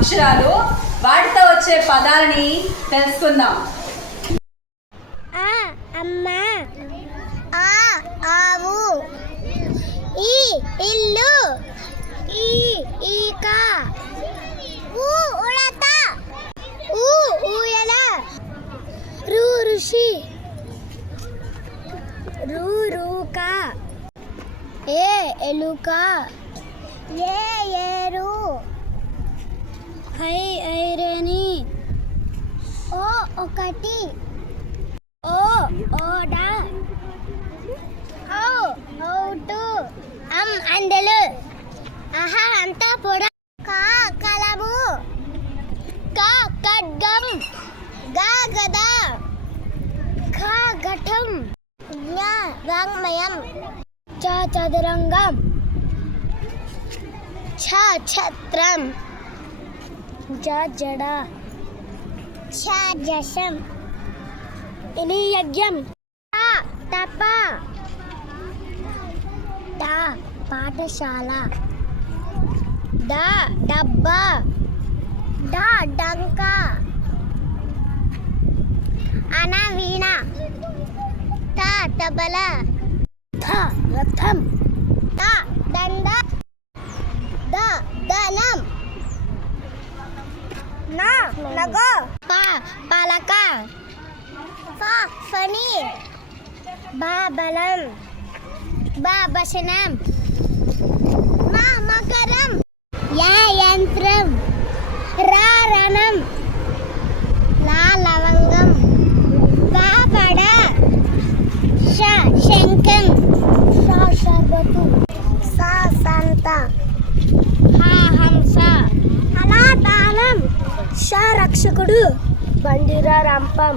అక్షరాలు, వాటితో వచ్చే పదాలని తెలుసుకుందాం. ఆ అమ్మ, ఆ ఆవు, ఈ ఇల్లు, ఈ ఈక, ఊ ఉడత, ఊ ఊయల, రు ఋషి, రు రూక, ఏ ఎలుక, ఏ ఏరు, ఐ ఐరేని, ఓ ఒకటి, ఓ ఓడ, ఔ ఔటు, అందెలు, ఆహా అంతా పొడ, కా కలము, కా ఖడ్గం, గా గద, ఖా ఘటం, జ్ఞ వాంగ్మయం, చ చదురంగం, ఛ ఛత్రం, జ జడ, ఛ జశం, ఇది యజ్ఞం, తా తప, తా పాఠశాల, ద డబ్బా, డ డంక, అన వీణ, త తబల, థ రథం, ద దండ, ద దనం, నా నగ, ప పలక, ఫ ఫణి, బ బలం, బ బసనం, మా మకరం, యా యంత్రం, రా రణం, లా లవంగం, వా పడ, ష శంఖం, ష షర్బతు, సా సంత, హా హంస, అలా తాళం, ష రక్షకుడు, బండిరా రంపం.